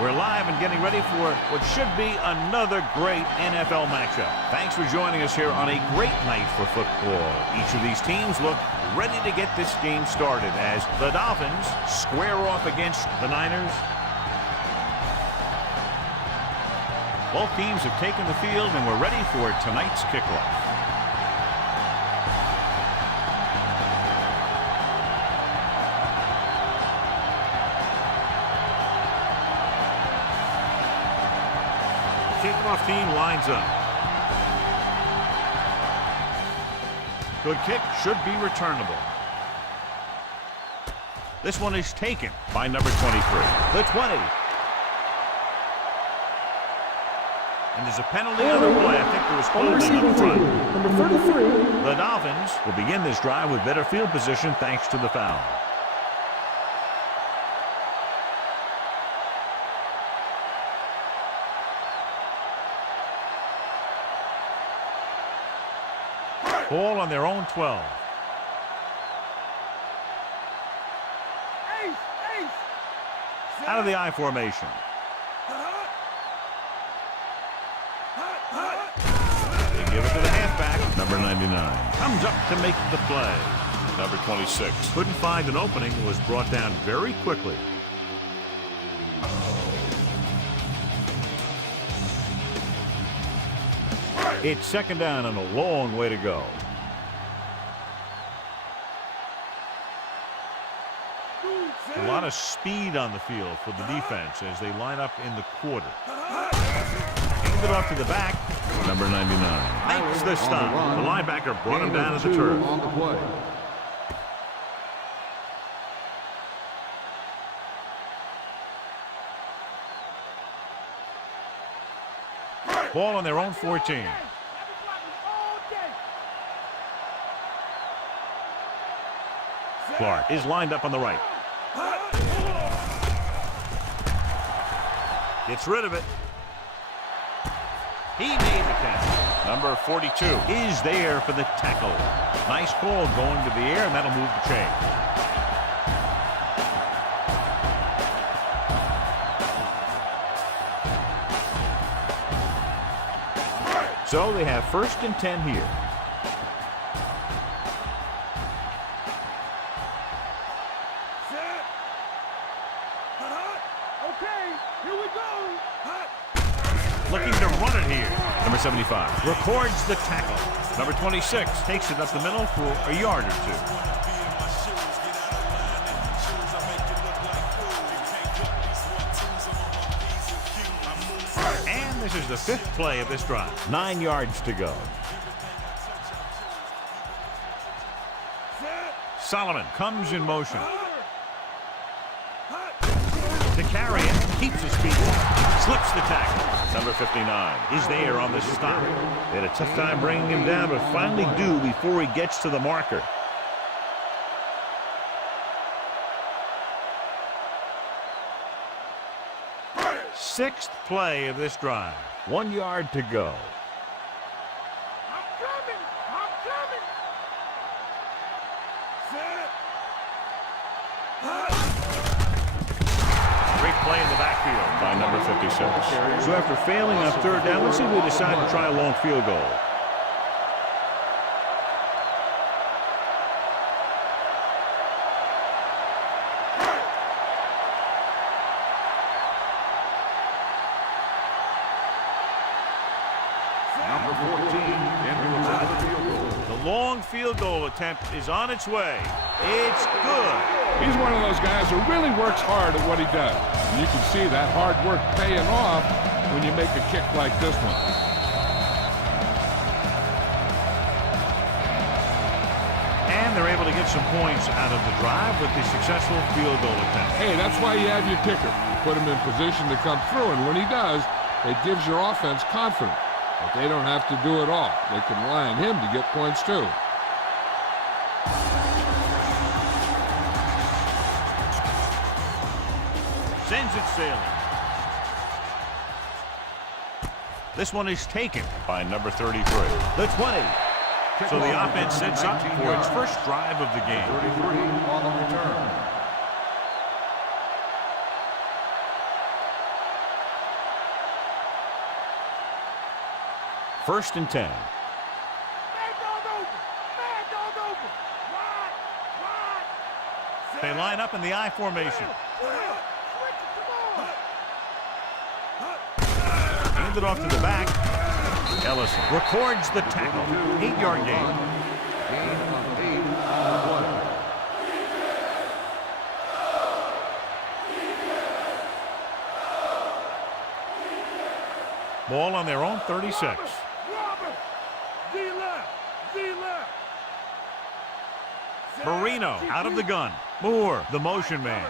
We're live and getting ready for what should be another great NFL matchup. Thanks for joining us here on a great night for football. Each of these teams look ready to get this game started as the Dolphins square off against the Niners. Both teams have taken the field and we're ready for tonight's kickoff. Kickoff team lines up. Good kick, should be returnable. This one is taken by number 23. The 20. And there's a penalty on the play. I think there was holding up front. Number 33. The Dolphins will begin this drive with better field position thanks to the foul. Ball on their own 12. Out of the I formation. They give it to the halfback. Number 99 comes up to make the play. Number 26 couldn't find an opening and was brought down very quickly. It's second down and a long way to go. A lot of speed on the field for the defense as they line up in the quarter. Hand it off to the back. Number 99 makes the stop. The linebacker brought him down to the turf. Ball on their own 14. Clark is lined up on the right. Gets rid of it. He made the catch. Number 42 is there for the tackle. Nice call going to the air, and that'll move the chain. So they have first and 10 here. Looking to run it here. Number 75 records the tackle. Number 26 takes it up the middle for a yard or two. And this is the fifth play of this drive. 9 yards to go. Solomon comes in motion. To carry it, keeps his feet. Slips the tackle. Number 59 is there on the stop. They had a tough time bringing him down, but finally do before he gets to the marker. Sixth play of this drive. 1 yard to go. I'm coming. Great play in the backfield by number 56. So after failing on third down, let's see if we decide to try a long field goal. Number 14 into the field goal. The long field goal attempt is on its way. It's good. He's one of those guys who really works hard at what he does. And you can see that hard work paying off when you make a kick like this one. And they're able to get some points out of the drive with the successful field goal attempt. Hey, that's why you have your kicker. You put him in position to come through, and when he does, it gives your offense confidence. But they don't have to do it all. They can rely on him to get points too. Sends it sailing. This one is taken by number 33. The 20. So the offense sets up for its first drive of the game. 33 on the return. First and 10. Man dog over. Man dog over. Wide. They line up in the I formation. Switch it, come on. Hand it off to the back. Ellison records the tackle. 8-yard gain. Gain of 8 on the play. Ball on their own 36. Robert. Z left. Z left. Marino out of the gun. Moore, the motion man.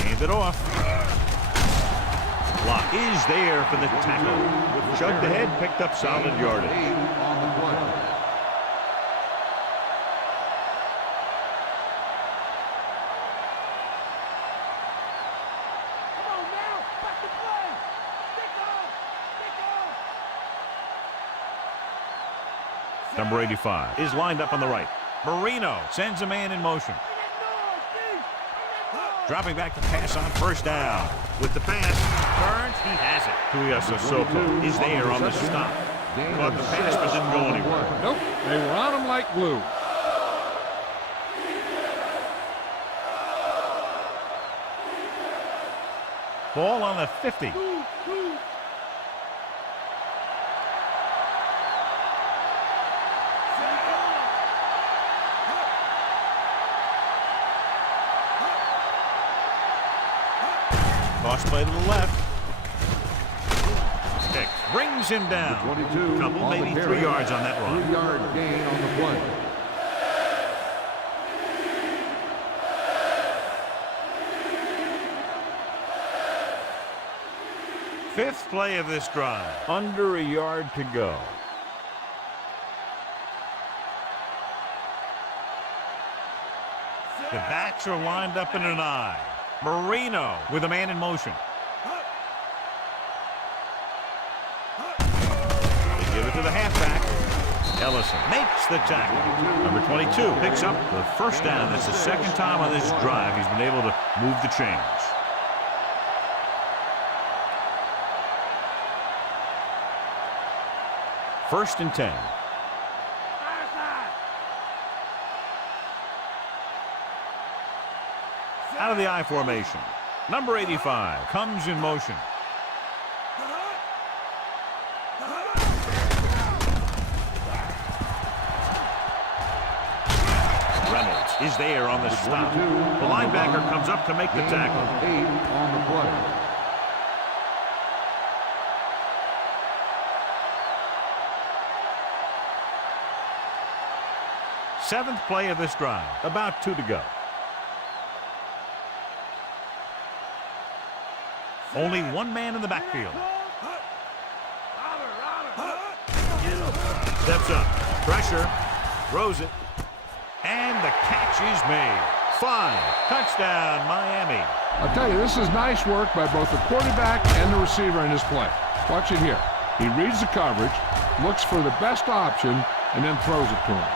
Hand it off. Block is there for the tackle. Chugged ahead, picked up solid yardage. 8 on the play. Come on now. Back to play. Kick off. Kick off. Number 85 is lined up on the right. Marino sends a man in motion. Dropping back to pass on first down. With the pass, turns, he has it. Tuiasa Soko is there on the stop. Caught the pass, but didn't go anywhere. Nope, they were on him like glue. Ball on the 50. Cross play to the left. Stick brings him down. 22. Couple, maybe 3 yards on that run. 3-yard gain on the play. Fifth play of this drive. Under a yard to go. The backs are lined up in an I. Marino with a man in motion. They give it to the halfback. Ellison makes the tackle. Number 22 picks up the first down. That's the second time on this drive he's been able to move the chains. First and 10. Out of the I formation. Number 85 comes in motion. Reynolds is there on the stop. The linebacker comes up to make the tackle. 8 on the play. Seventh play of this drive. About 2 to go. Only one man in the backfield. Steps up. Pressure. Throws it. And the catch is made. 5. Touchdown, Miami. I'll tell you, this is nice work by both the quarterback and the receiver in this play. Watch it here. He reads the coverage, looks for the best option, and then throws it to him.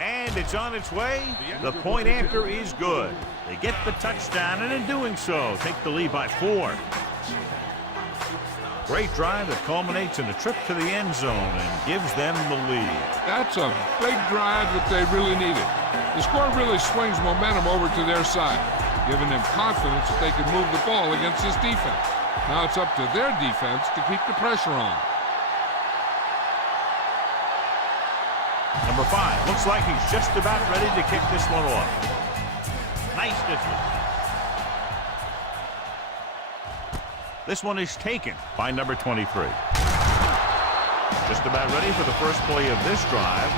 And it's on its way. The point after is good. They get the touchdown, and in doing so, take the lead by 4. Great drive that culminates in a trip to the end zone and gives them the lead. That's a big drive that they really needed. The score really swings momentum over to their side, giving them confidence that they can move the ball against this defense. Now it's up to their defense to keep the pressure on. Number 5 looks like he's just about ready to kick this one off. Nice distance. This one is taken by number 23. Just about ready for the first play of this drive.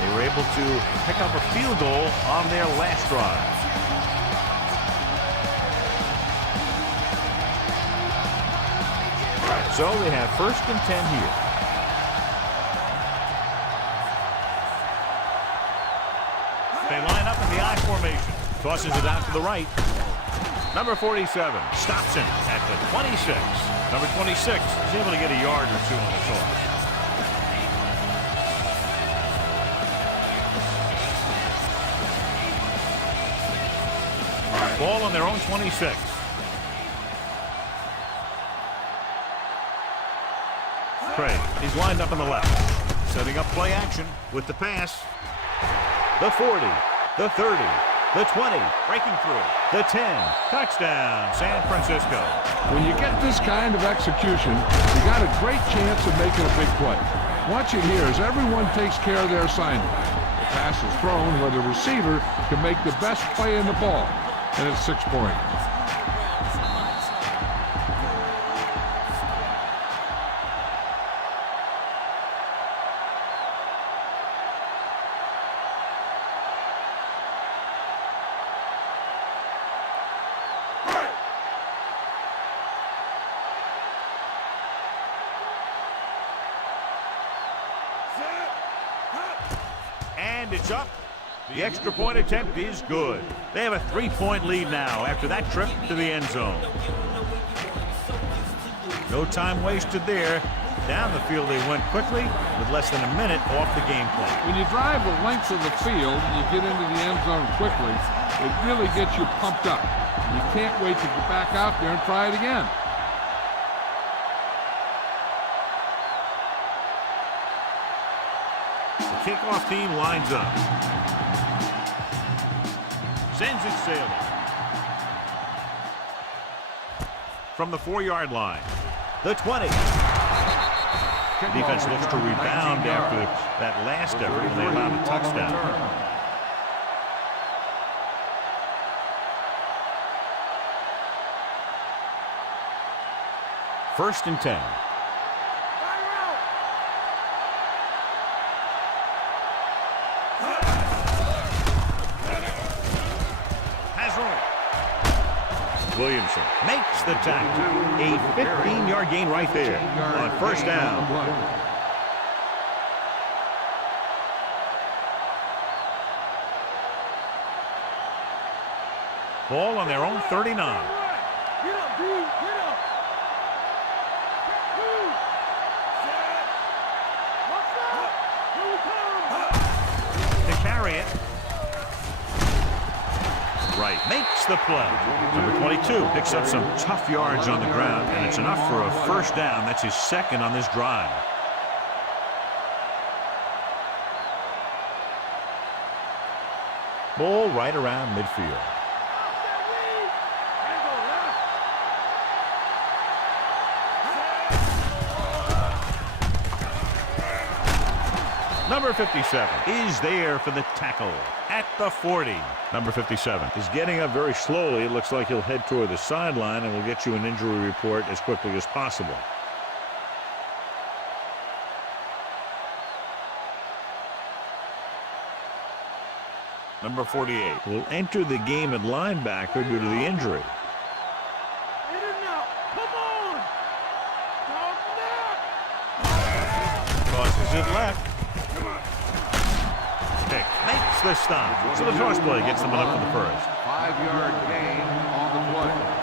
They were able to pick up a field goal on their last drive. So they have first and 10 here. They line formation. Tosses it out to the right. Number 47 stops him at the 26. Number 26 is able to get a yard or two on the toss. Ball on their own 26. Craig, he's lined up on the left. Setting up play action with the pass. The 40, the 30, the 20, breaking through. The 10, touchdown, San Francisco. When you get this kind of execution, you got a great chance of making a big play. Watch it here as everyone takes care of their assignment. The pass is thrown where the receiver can make the best play in the ball. And it's 6 points. And it's up. The extra point attempt is good. They have a 3-point lead now after that trip to the end zone. No time wasted there. Down the field they went quickly with less than a minute off the game clock. When you drive the length of the field and you get into the end zone quickly, it really gets you pumped up. You can't wait to get back out there and try it again. The kickoff team lines up. Sends it sailing. From the 4-yard line. The 20. Defense looks to rebound after that last effort when they allowed a touchdown. First and 10. Williamson makes the tackle. A 15-yard gain right there on first down. Ball on their own 39. Get up, dude. Get up. Move. Set. What's up? Here we come. To carry it. Right, makes the play. Number 22 picks up some tough yards on the ground, and it's enough for a first down. That's his second on this drive. Ball right around midfield. Number 57 is there for the tackle at the 40. Number 57 is getting up very slowly. It looks like he'll head toward the sideline, and we'll get you an injury report as quickly as possible. Number 48 will enter the game at linebacker due to the injury. In and out. Come on. Tosses it left. Pick makes the stop. So the toss play gets them up for the first. 5-yard gain on the play.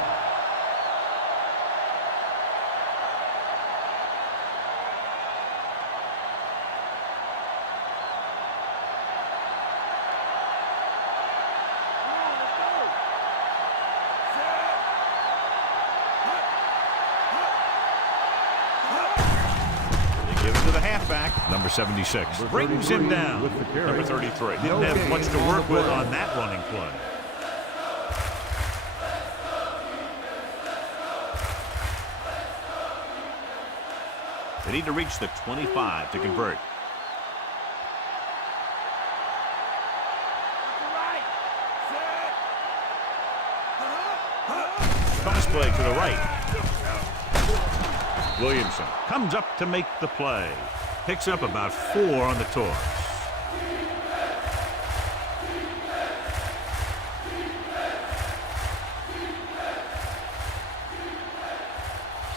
Number 76 brings him down. Number 33 didn't have much to work with on that running play. They need to reach the 25 to convert. Toss play to the right. Williamson comes up to make the play. Picks up about 4 on the toss.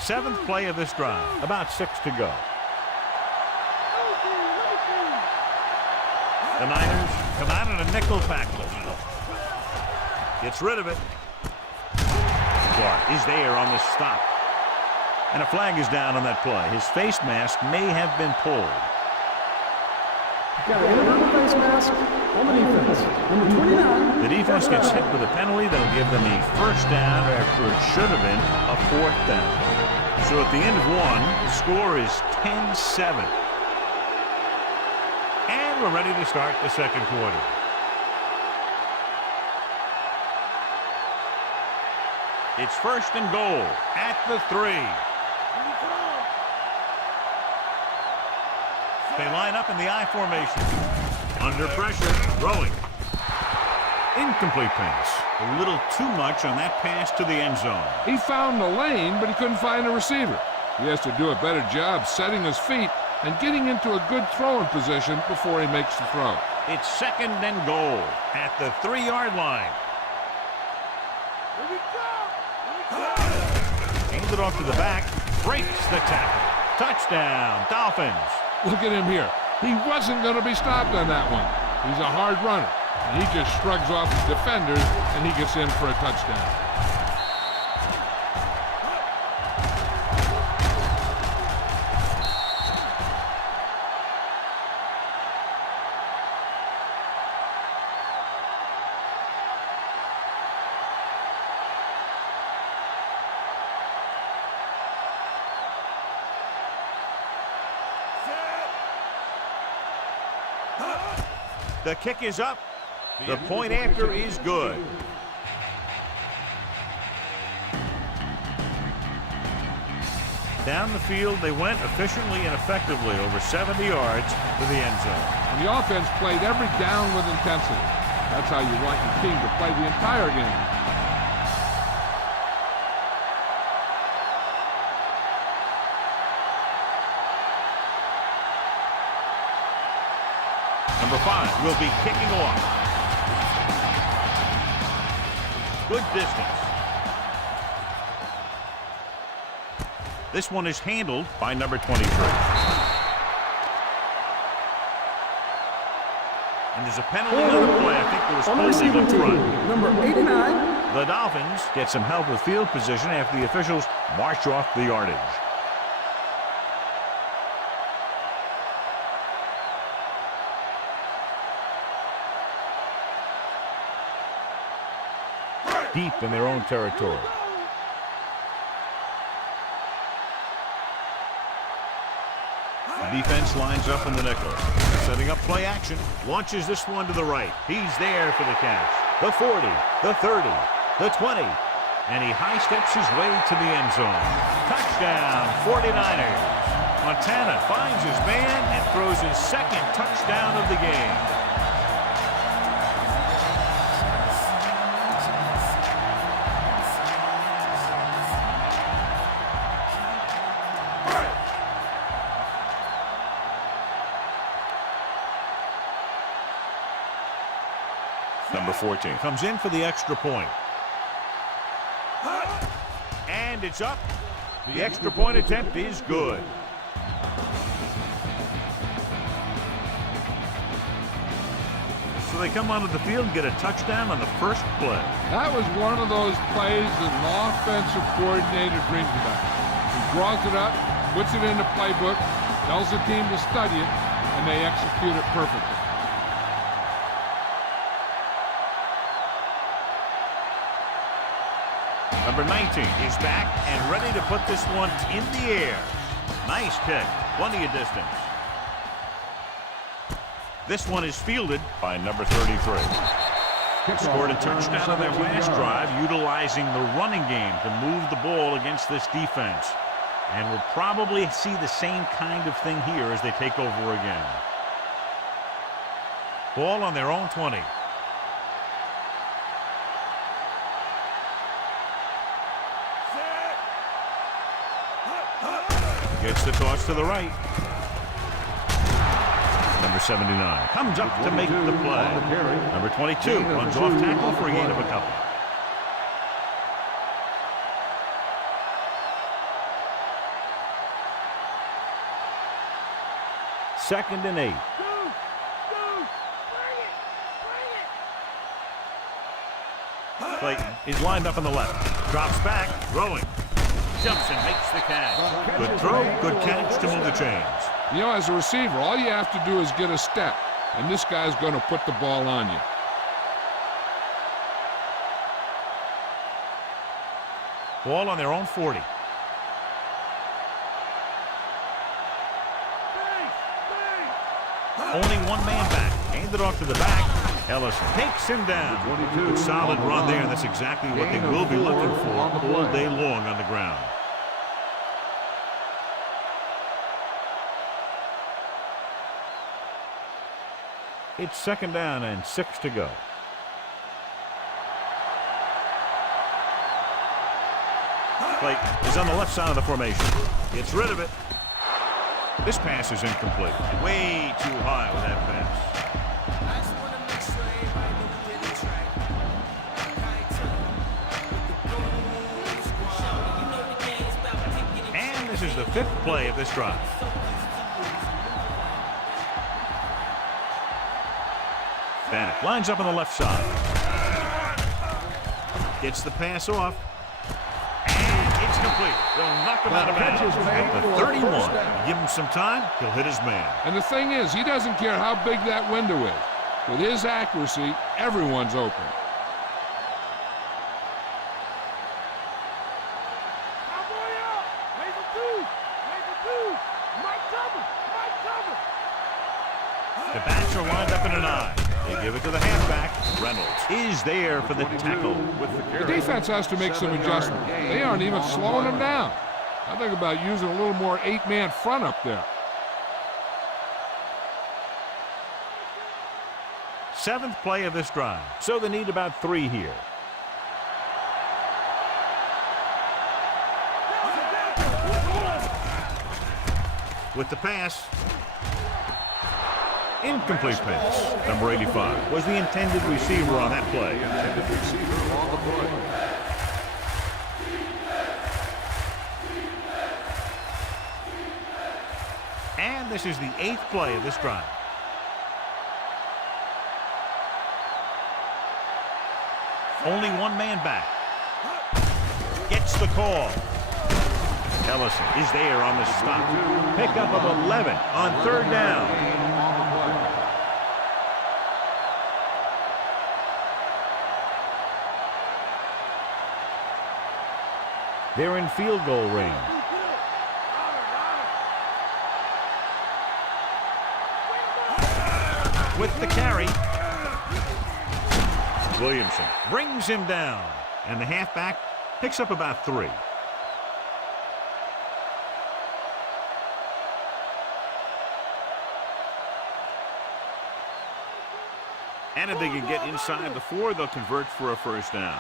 Seventh play of this drive. About 6 to go. The Niners come out in a nickel backfield. Gets rid of it. Clark is there on the stop. And a flag is down on that play. His face mask may have been pulled. Got an internal face mask on the defense. Number 29. The defense gets hit with a penalty that'll give them a first down after it should have been a fourth down. So at the end of one, the score is 10-7. And we're ready to start the second quarter. It's first and goal at the 3. They line up in the I formation. Under pressure, throwing. Incomplete pass. A little too much on that pass to the end zone. He found the lane, but he couldn't find a receiver. He has to do a better job setting his feet and getting into a good throwing position before he makes the throw. It's second and goal at the 3-yard line. Here we go! Hands it off to the back. Breaks the tackle. Touchdown, Dolphins. Look at him here. He wasn't going to be stopped on that one. He's a hard runner, and he just shrugs off the defenders, and he gets in for a touchdown. The kick is up. The point after is good. Down the field they went efficiently and effectively over 70 yards to the end zone. And the offense played every down with intensity. That's how you want your team to play the entire game. Number 5 will be kicking off. Good distance. This one is handled by number 23. And there's a penalty on the play. I think there was holding up front. Number 89. The Dolphins get some help with field position after the officials march off the yardage. Deep in their own territory. The defense lines up in the nickel. Setting up play action. Launches this one to the right. He's there for the catch. The 40, the 30, the 20. And he high steps his way to the end zone. Touchdown, 49ers. Montana finds his man and throws his second touchdown of the game. Number 14 comes in for the extra point. And it's up. The extra point attempt is good. So they come onto the field and get a touchdown on the first play. That was one of those plays that an offensive coordinator dreams about. He draws it up, puts it in the playbook, tells the team to study it, and they execute it perfectly. Number 19 is back and ready to put this one in the air. Nice kick. Plenty of distance. This one is fielded by number 33. Scored a touchdown on their last drive, utilizing the running game to move the ball against this defense. And we'll probably see the same kind of thing here as they take over again. Ball on their own 20. Gets the toss to the right. Number 79 comes up to make the play. Number 22 runs off tackle for a gain of a couple. Second and 8. Bring it! Clayton is lined up on the left. Drops back, throwing. Jumps and makes the catch. Good throw, good catch to move the chains. You know, as a receiver, all you have to do is get a step, and this guy's going to put the ball on you. Ball on their own 40. Only one man back. Handed off to the back. Ellison takes him down. Good solid run there, and that's exactly what they will be looking for all day long on the ground. It's 2nd down and 6 to go. Clayton is on the left side of the formation. Gets rid of it. This pass is incomplete. Way too high with that pass. And this is the 5th play of this drive. Bennett lines up on the left side. Gets the pass off. And it's complete. They'll knock him out of bounds at the 31. Give him some time, he'll hit his man. And the thing is, he doesn't care how big that window is. With his accuracy, everyone's open. The backs are lined up in an eye. They give it to the halfback. Reynolds is there for the tackle. The defense has to make some adjustments. They aren't even slowing him down. I think about using a little more 8-man front up there. 7th play of this drive. So they need about 3 here. With the pass. Incomplete pass. Number 85 was the intended receiver on that play. And this is the 8th play of this drive. Only one man back. Gets the call. Ellison is there on the stop. Pickup of 11 on 3rd down. They're in field goal range. With the carry. Williamson brings him down. And the halfback picks up about 3. And if they can get inside the 4, they'll convert for a 1st down.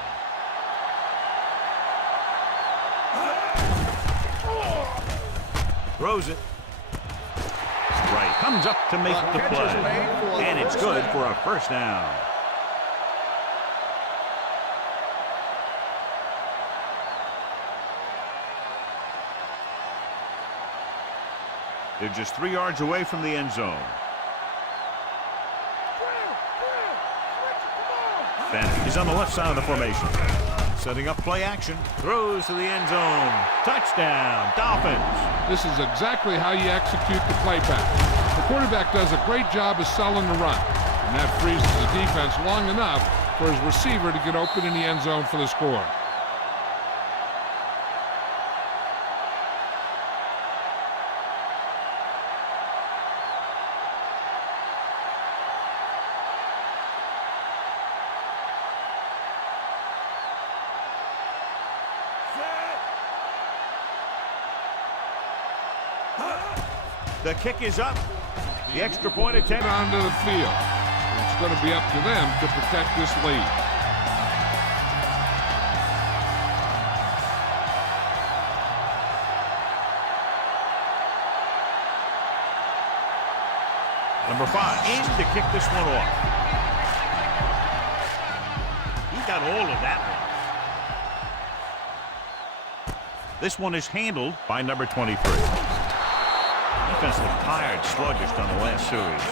Throws it. Right. Comes up to make the play. And it's good for a 1st down. They're just 3 yards away from the end zone. Bennett is on the left side of the formation. Setting up play action. Throws to the end zone. Touchdown, Dolphins. This is exactly how you execute the play pass. The quarterback does a great job of selling the run. And that frees the defense long enough for his receiver to get open in the end zone for the score. The kick is up. The extra point attempt onto the field. It's going to be up to them to protect this lead. Number 5 aims to kick this one off. He got all of that one. This one is handled by number 23. Defense looked tired, sluggish on the last series.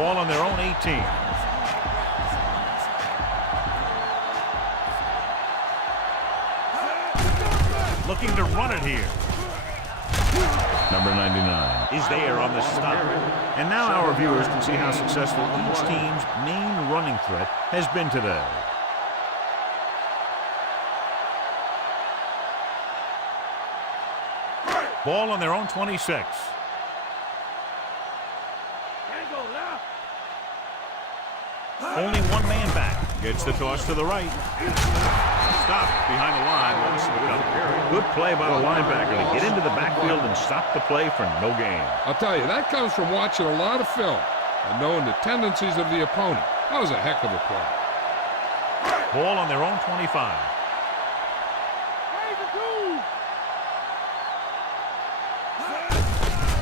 Ball on their own 18. Looking to run it here. Number 99 is there on the stop. And now our viewers can see how successful each team's main running threat has been today. Ball on their own 26. Only one man back. Gets the toss to the right. Stopped behind the line. Good play by the linebacker to get into the backfield and stop the play for no gain. I'll tell you, that comes from watching a lot of film and knowing the tendencies of the opponent. That was a heck of a play. Ball on their own 25.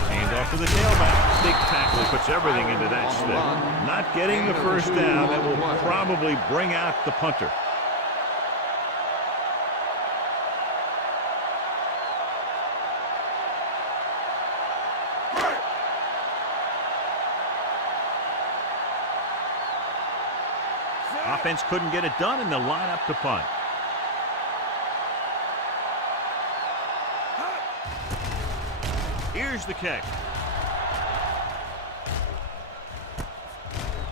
Hand off to the tailback. Big tackle puts everything into that stick. Not getting the first down. That will probably bring out the punter. Offense couldn't get it done, and they'll line up to punt. Here's the kick.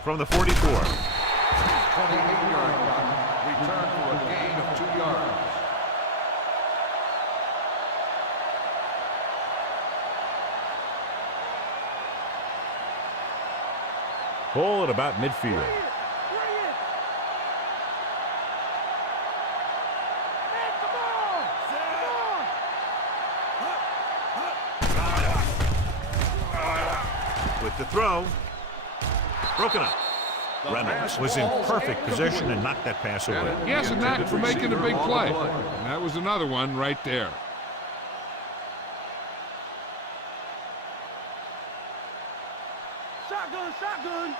From the 44. 28-yard punt. Return for a gain of 2 yards. Ball at about midfield. With the throw. Broken up. Reynolds was in perfect position and knocked that pass away. He has a knack for making a big play. And that was another one right there. Shotgun, shotgun.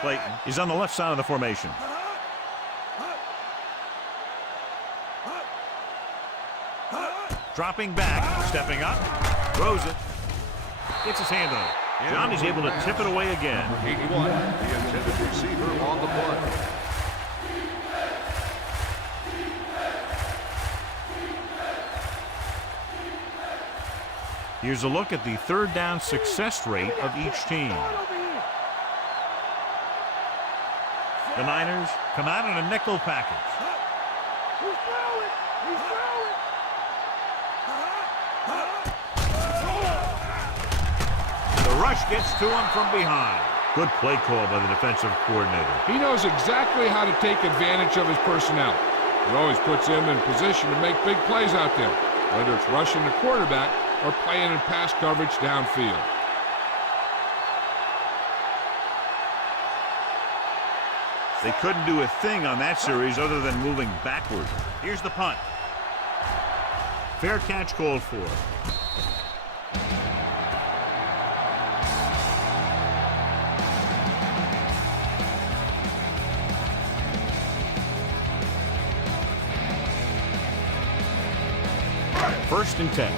Clayton is on the left side of the formation. Dropping back, stepping up, throws it, gets his hand on it. Johnny's able to tip it away again. 81, the intended receiver on the play. Here's a look at the third down success rate of each team. The Niners come out in a nickel package. He's throwing. He's throwing. The rush gets to him from behind. Good play call by the defensive coordinator. He knows exactly how to take advantage of his personnel. He always puts him in position to make big plays out there, whether it's rushing the quarterback or playing in pass coverage downfield. They couldn't do a thing on that series other than moving backward. Here's the punt. Fair catch called for. First and 10.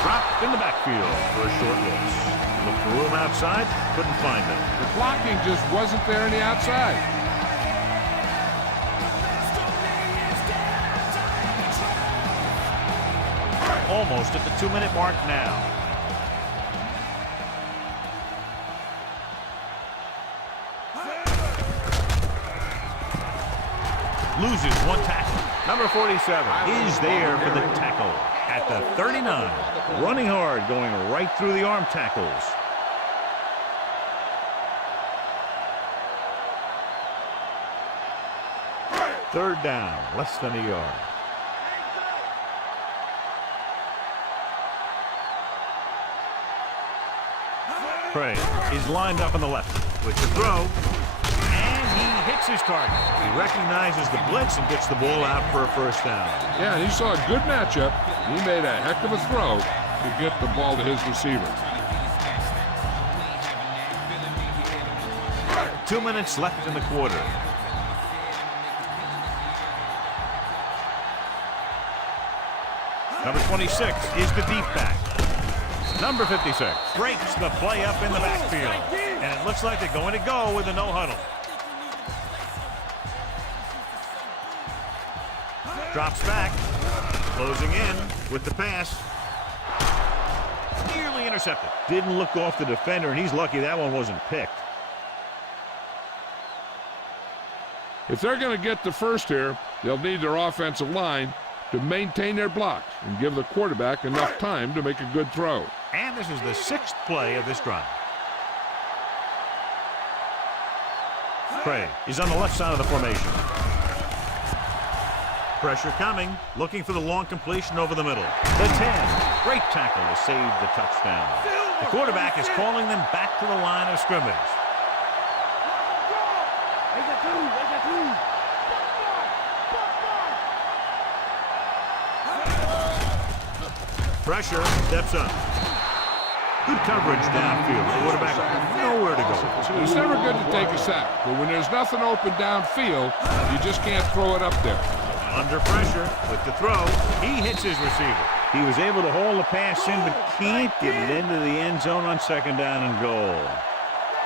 Dropped in the backfield for a short loss. Looked for room outside, couldn't find it. The blocking just wasn't there on the outside. Almost at the 2-minute mark now. Loses one tackle. Number 47 is there for the tackle at the 39. Running hard, going right through the arm tackles. Third down, less than a yard. Craig is lined up on the left with the throw. He hits his target. He recognizes the blitz and gets the ball out for a first down. Yeah, and he saw a good matchup. He made a heck of a throw to get the ball to his receiver. 2 minutes left in the quarter. Number 26 is the deep back. Number 56 breaks the play up in the backfield. And it looks like they're going to go with a no huddle. Drops back. Closing in with the pass. Nearly intercepted. Didn't look off the defender, and he's lucky that one wasn't picked. If they're going to get the first here, they'll need their offensive line to maintain their blocks and give the quarterback enough time to make a good throw. And this is the 6th play of this drive. Craig is on the left side of the formation. Pressure coming, looking for the long completion over the middle. The 10. Great tackle to save the touchdown. The quarterback is calling them back to the line of scrimmage. Pressure, steps up. Good coverage downfield. The quarterback nowhere to go. It's never good to take a sack, but when there's nothing open downfield, you just can't throw it up there. Under pressure with the throw, he hits his receiver. He was able to haul the pass in, but can't get it into the end zone on 2nd down and goal.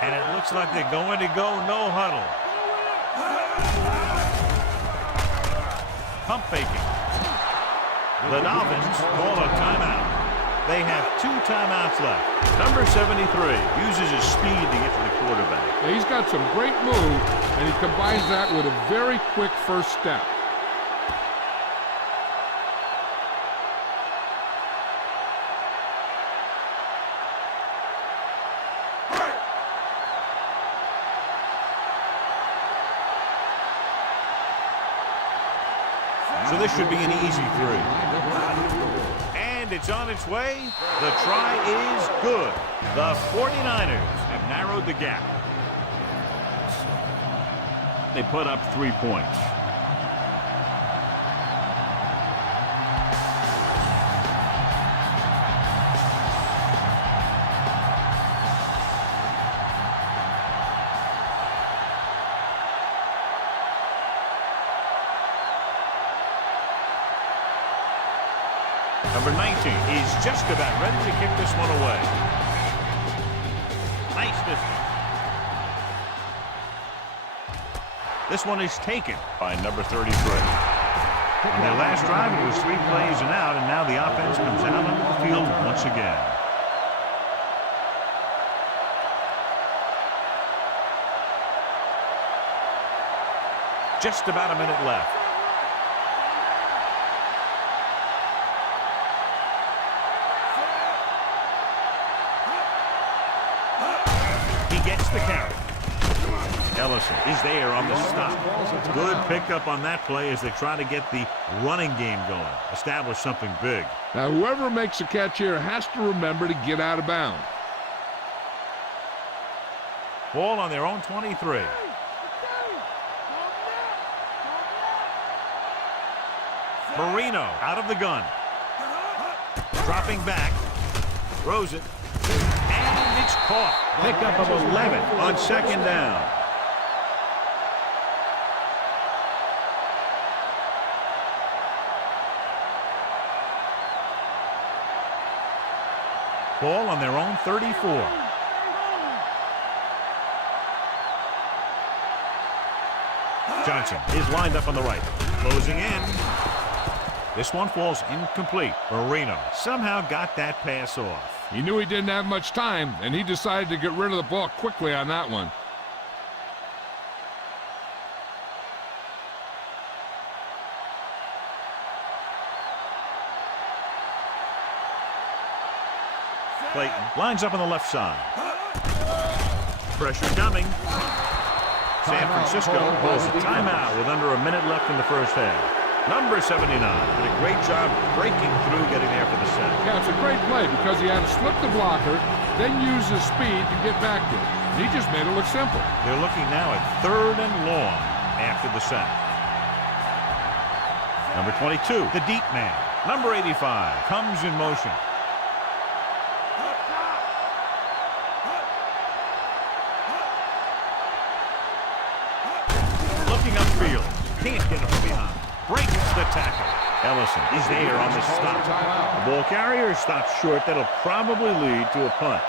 And it looks like they're going to go no huddle. Pump faking. The Dolphins call a timeout. They have 2 timeouts left. Number 73 uses his speed to get to the quarterback. Now, he's got some great move, and he combines that with a very quick first step. So this should be an easy 3. And it's on its way. The try is good. The 49ers have narrowed the gap. They put up 3 points. Number 19 is just about ready to kick this one away. Nice distance. This one is taken by number 33. On their last drive, it was 3 plays and out, and now the offense comes out onto the field once again. Just about a minute left. Gets the carry. Ellison is there on the stop. Good pickup on that play as they try to get the running game going. Establish something big. Now, whoever makes a catch here has to remember to get out of bounds. Ball on their own 23. Marino out of the gun. Dropping back. Throws it. And it's caught. Pickup of 11 on 2nd down. Ball on their own 34. Johnson is lined up on the right. Closing in. This one falls incomplete. Marino somehow got that pass off. He knew he didn't have much time, and he decided to get rid of the ball quickly on that one. Clayton lines up on the left side. Pressure coming. San Francisco calls a timeout with under a minute left in the first half. Number 79 did a great job breaking through, getting there for the sack. Yeah, it's a great play because he had to slip the blocker, then use his speed to get back to it. He just made it look simple. They're looking now at 3rd and long after the sack. Number 22, the deep man. Number 85 comes in motion. Can't get him from behind. Breaks the tackle. Ellison is there on the stop. The ball carrier stops short. That'll probably lead to a punt.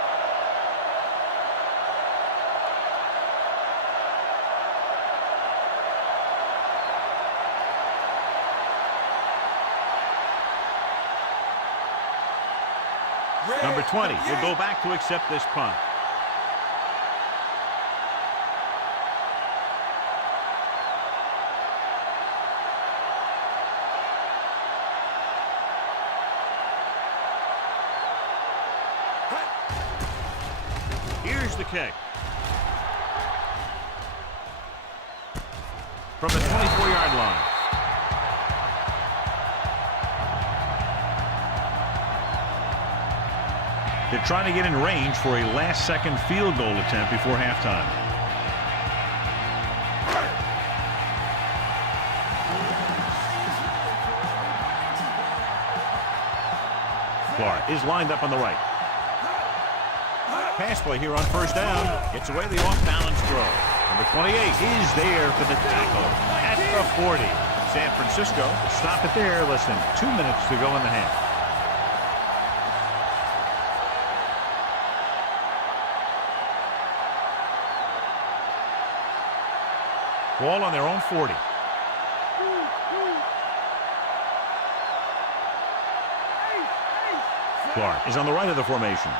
Number 20 will go back to accept this punt. Here's the kick. From the 24-yard line. They're trying to get in range for a last-second field goal attempt before halftime. Clark is lined up on the right. Pass play here on first down. Gets away the off-balance throw. Number 28 is there for the tackle at the 40. San Francisco stop it there. Less than 2 minutes to go in the half. Ball on their own 40. Clark is on the right of the formation.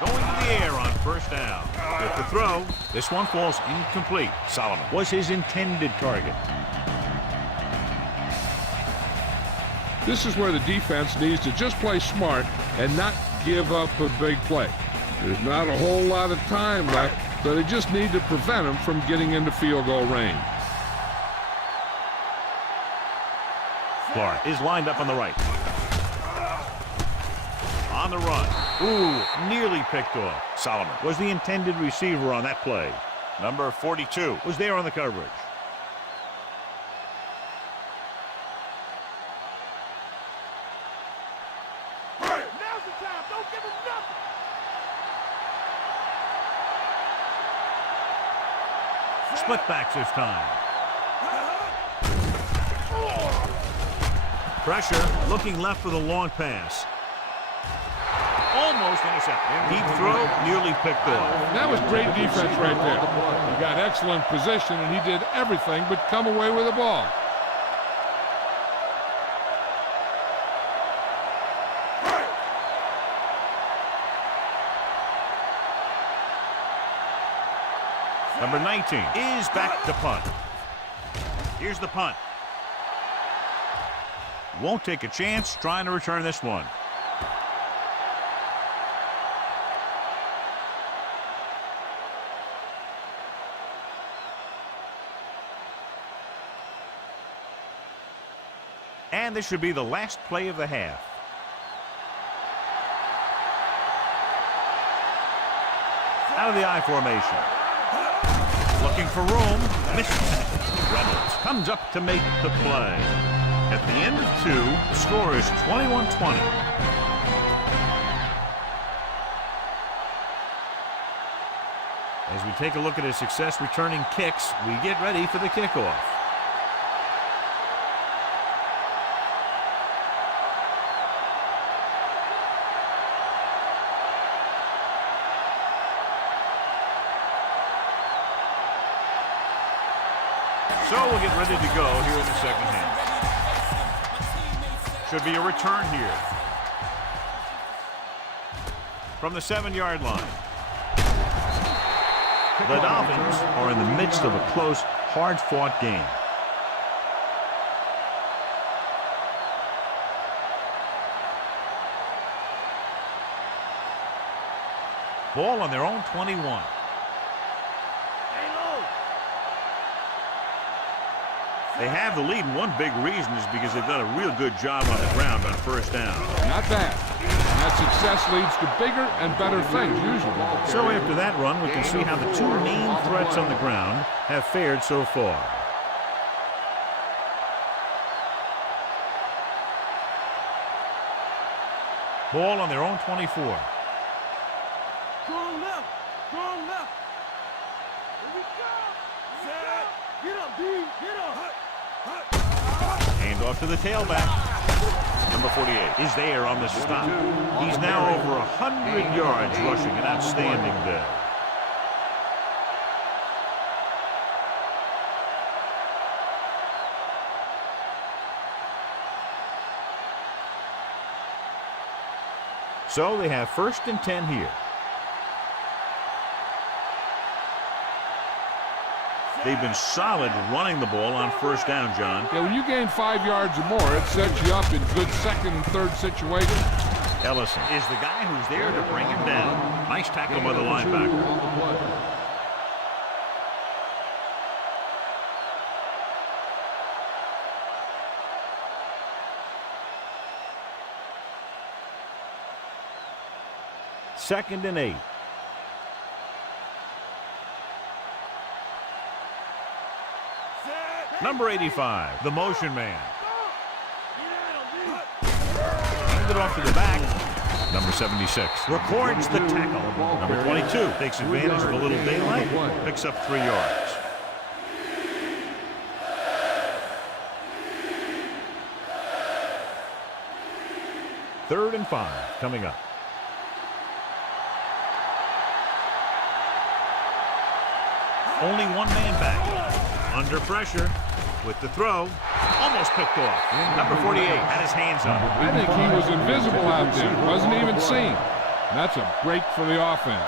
Going to the air on first down. With the throw, this one falls incomplete. Solomon was his intended target. This is where the defense needs to just play smart and not give up a big play. There's not a whole lot of time left, so they just need to prevent him from getting into field goal range. Clark is lined up on the right. On the run. Ooh, nearly picked off. Solomon was the intended receiver on that play. Number 42 was there on the coverage. Now's the time. Don't give him nothing. Split backs this time. Pressure, looking left for the long pass. Almost intercepted. Deep throw, nearly picked off. That was great defense right there. He got excellent position, and he did everything but come away with the ball. Number 19 is back to punt. Here's the punt. Won't take a chance trying to return this one. And this should be the last play of the half. Out of the I formation. Looking for room. Missed. Reynolds comes up to make the play. At the end of 2, the score is 21-20. As we take a look at his success returning kicks, we get ready for the kickoff. So we'll get ready to go here in the second half. Should be a return here. From the 7-yard line. The Dolphins are in the midst of a close, hard-fought game. Ball on their own 21. They have the lead, and one big reason is because they've done a real good job on the ground on first down. Not bad. And that success leads to bigger and better things, usually. So after that run, we can see how the two main threats on the ground have fared so far. Ball on their own 24. Strong left. Strong left. Here we go. Get up, D. Get up. Hand off to the tailback. Number 48 is there on the stop. He's now over 100 yards rushing. An outstanding day. So they have 1st and 10 here. They've been solid running the ball on 1st down, John. Yeah, when you gain 5 yards or more, it sets you up in good 2nd and 3rd situations. Ellison is the guy who's there to bring him down. Nice tackle by the linebacker. Second and 8. Number 85, the motion man. Hand it off to the back. Number 76 records the tackle. Number 22 takes advantage of a little daylight, picks up 3 yards. Third and 5 coming up. Only one man back. Under pressure with the throw. Almost picked off. Number 48 had his hands up. I think he was invisible out there. Wasn't even seen. That's a break for the offense.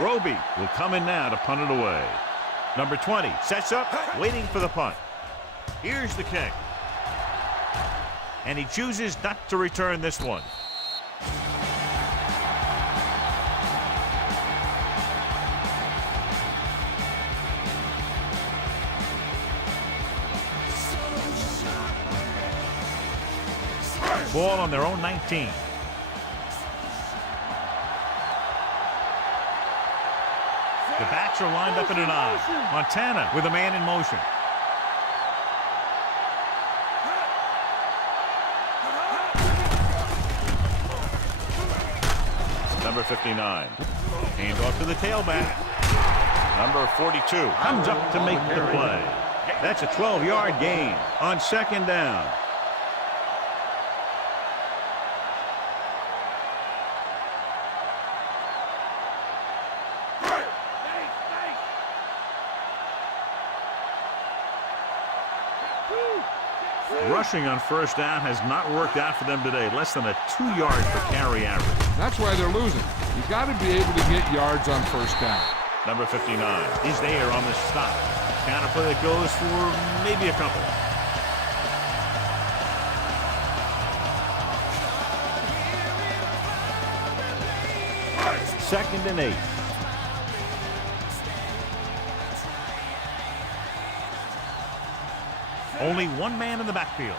Roby will come in now to punt it away. Number 20 sets up, waiting for the punt. Here's the kick. And he chooses not to return this one. Ball on their own 19. The backs are lined up in an I. Montana with a man in motion. Number 59. Hand off to the tailback. Number 42 comes up to make the play. That's a 12-yard gain on 2nd down. Rushing on 1st down has not worked out for them today. Less than a 2 yards per carry average. That's why they're losing. You got to be able to get yards on 1st down. Number 59 is there on the stop. Counter play that goes for maybe a couple. Second and 8. Only one man in the backfield.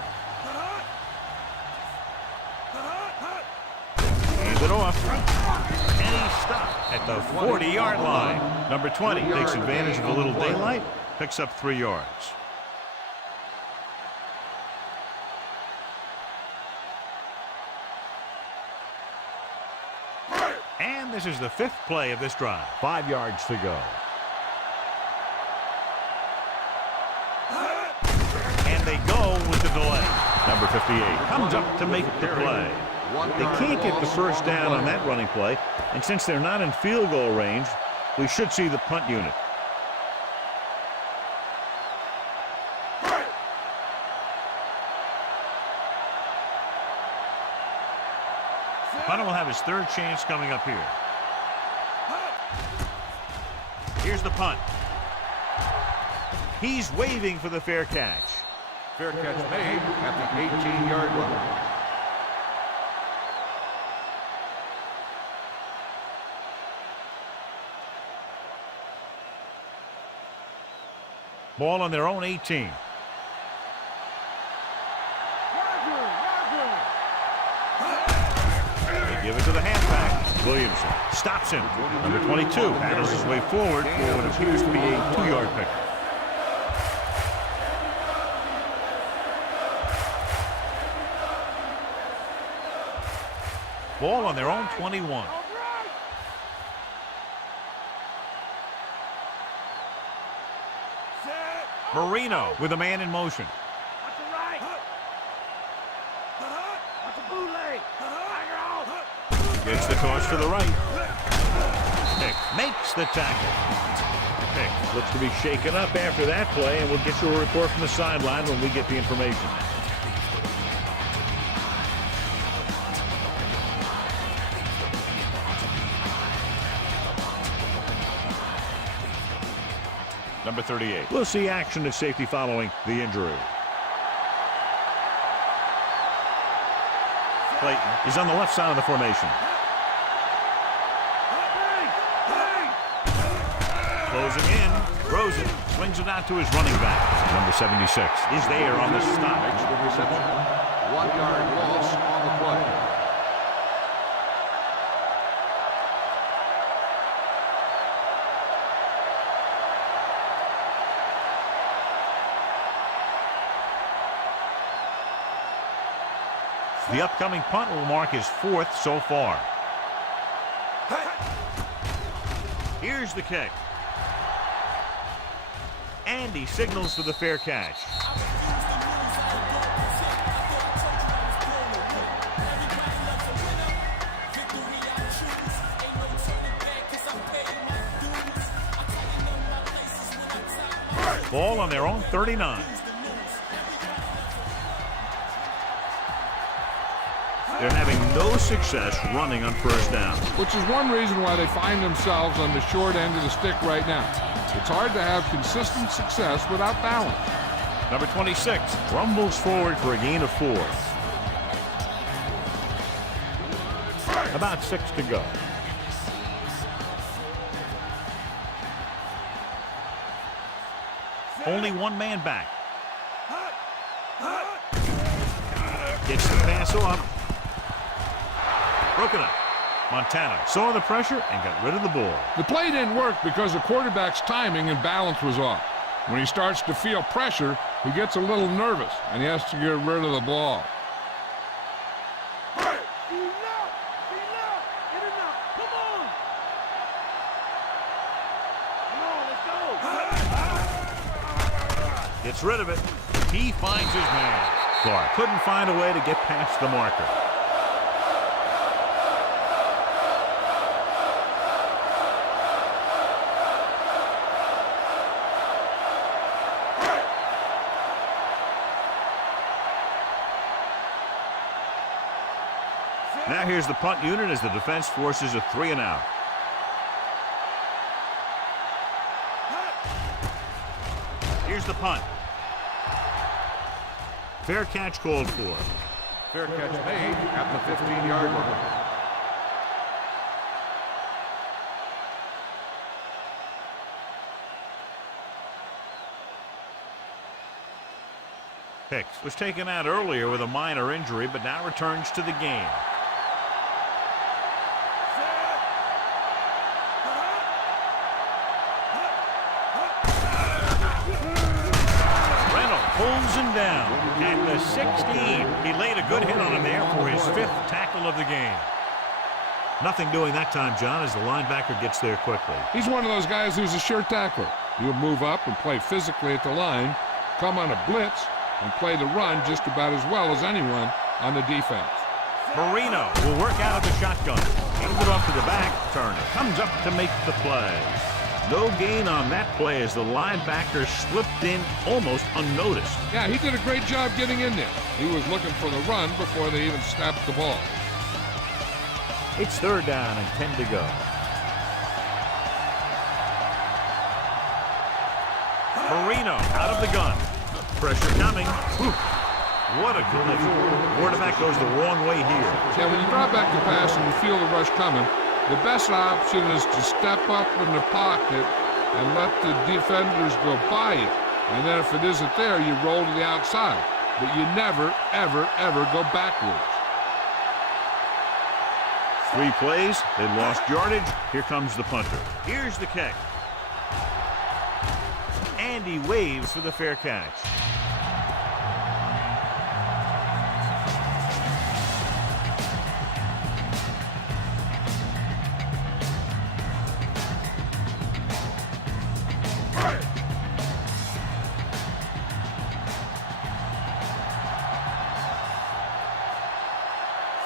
Hands it off. And he stopped at the 40-yard line. Number 20 takes advantage of a little daylight, picks up 3 yards. And this is the 5th play of this drive. 5 yards to go. They go with the delay. Number 58 comes up to make the play. They can't get the 1st down on that running play, and since they're not in field goal range, we should see the punt unit. The punter will have his 3rd chance coming up here. Here's the punt. He's waving for the fair catch. Fair catch made at the 18-yard line. Ball on their own 18. They give it to the halfback. Williamson stops him. Number 22 battles his way forward for what appears to be a 2-yard pickup. Ball on their own 21. All right. Set. Marino with a man in motion. Watch the right. Watch the bootleg. Tiger off. Gets the toss to the right. Pick makes the tackle. Pick looks to be shaken up after that play, and we'll get you a report from the sideline when we get the information. Number 38. We'll see action at safety following the injury. Clayton is on the left side of the formation. Closing in, throws it, swings it out to his running back. Number 76 is there on the stop. Makes the reception. 1 yard loss on the play. The upcoming punt will mark his 4th so far. Here's the kick. And he signals for the fair catch. Ball on their own 39. They're having no success running on first down. Which is one reason why they find themselves on the short end of the stick right now. It's hard to have consistent success without balance. Number 26 rumbles forward for a gain of 4. About 6 to go. Only one man back. Gets the pass off. Broken up. Montana saw the pressure and got rid of the ball. The play didn't work because the quarterback's timing and balance was off. When he starts to feel pressure, he gets a little nervous, and he has to get rid of the ball. Get enough. Come on. Let's go. Gets rid of it. He finds his man. Clark couldn't find a way to get past the marker. Now here's the punt unit as the defense forces a 3 and out. Here's the punt. Fair catch called for. Fair catch made at the 15-yard line. Hicks was taken out earlier with a minor injury, but now returns to the game. Pulls him down at the 16. He laid a good hit on him there for his 5th tackle of the game. Nothing doing that time, John, as the linebacker gets there quickly. He's one of those guys who's a sure tackler. He'll move up and play physically at the line, come on a blitz, and play the run just about as well as anyone on the defense. Marino will work out of the shotgun. Hands it off to the back. Turner comes up to make the play. No gain on that play as the linebacker slipped in almost unnoticed. Yeah, he did a great job getting in there. He was looking for the run before they even snapped the ball. It's 3rd down and 10 to go. Marino out of the gun. Pressure coming. Whew. What a collision. Quarterback goes the wrong way here. Yeah, when you drop back the pass and you feel the rush coming, the best option is to step up in the pocket and let the defenders go by it. And then if it isn't there, you roll to the outside. But you never, ever, ever go backwards. 3 plays. They lost yardage. Here comes the punter. Here's the kick. And he waves for the fair catch.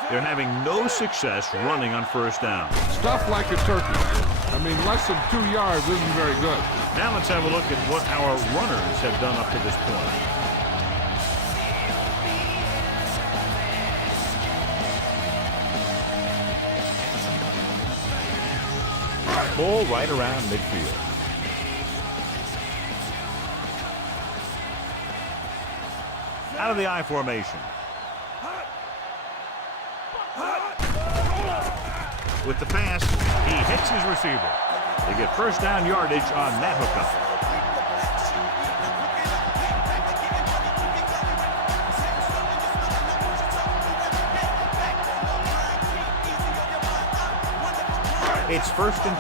They're having no success running on first down. Stuff like a turkey. I mean, less than 2 yards isn't very good. Now let's have a look at what our runners have done up to this point. Ball right around midfield. Out of the I formation. With the pass, he hits his receiver. They get first down yardage on that hookup. It's 1st and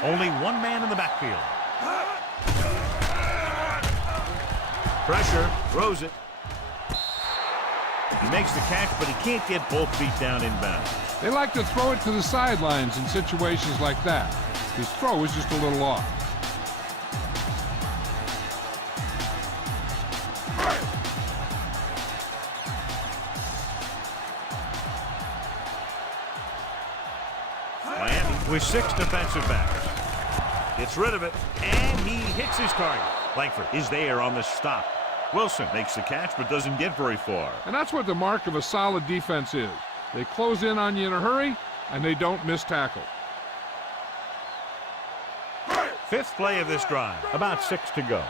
10. Only one man in the backfield. Pressure, throws it. He makes the catch, but he can't get both feet down inbounds. They like to throw it to the sidelines in situations like that. His throw is just a little off. Miami with 6 defensive backs. Gets rid of it, and he hits his target. Langford is there on the stop. Wilson makes the catch, but doesn't get very far. And that's what the mark of a solid defense is. They close in on you in a hurry, and they don't miss tackle. 5th play of this drive. About 6 to go.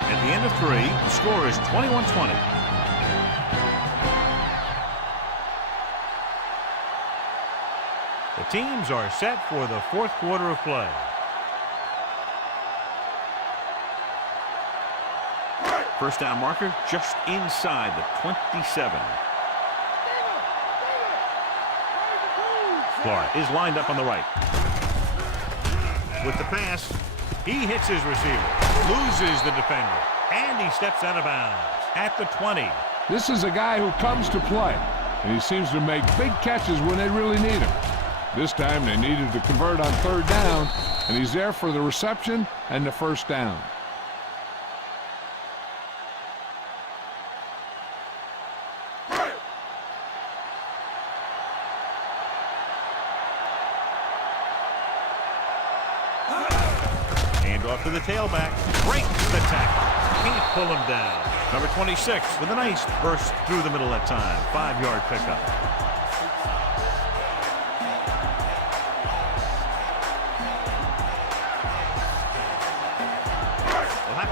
At the end of 3, the score is 21-20. The teams are set for the 4th quarter of play. First down marker just inside the 27. Clark is lined up on the right. With the pass, he hits his receiver, loses the defender, and he steps out of bounds at the 20. This is a guy who comes to play, and he seems to make big catches when they really need him. This time they needed to convert on 3rd down, and he's there for the reception and the first down. Hand off to the tailback, breaks the tackle, can't pull him down. Number 26 with a nice burst through the middle that time, 5-yard pickup.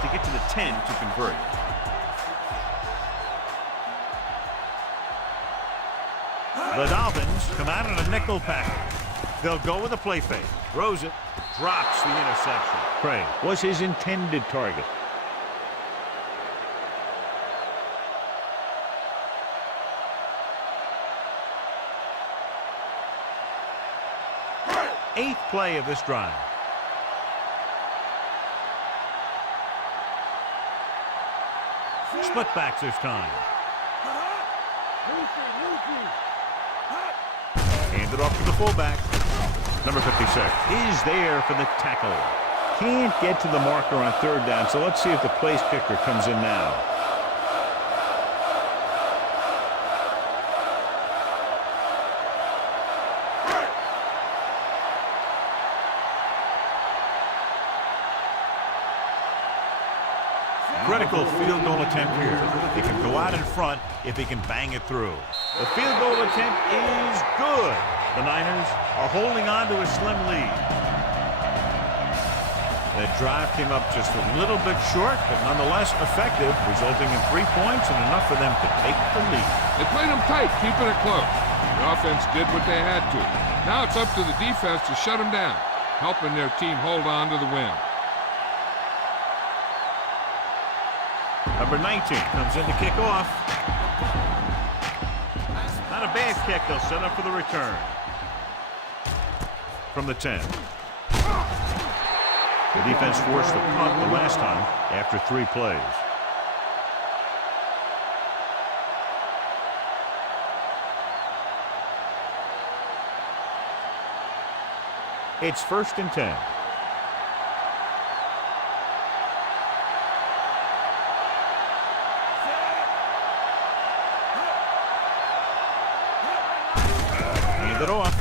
To get to the 10 to convert. The Dolphins come out in a nickel package. They'll go with a play fake. Throws it, drops the interception. Craig was his intended target. Eighth play of this drive. Split backs this time. Handed off to the fullback. Number 56 is there for the tackle. Can't get to the marker on 3rd down, so let's see if the place kicker comes in now. Critical field goal attempt here. He can go out in front if he can bang it through. The field goal attempt is good. The Niners are holding on to a slim lead. That drive came up just a little bit short, but nonetheless effective, resulting in 3 points and enough for them to take the lead. They played them tight, keeping it close. The offense did what they had to. Now it's up to the defense to shut them down, helping their team hold on to the win. Number 19 comes in to kick off. Not a bad kick. They'll set up for the return. From the 10. The defense forced the punt the last time after 3 plays. It's 1st and 10. Hand it off.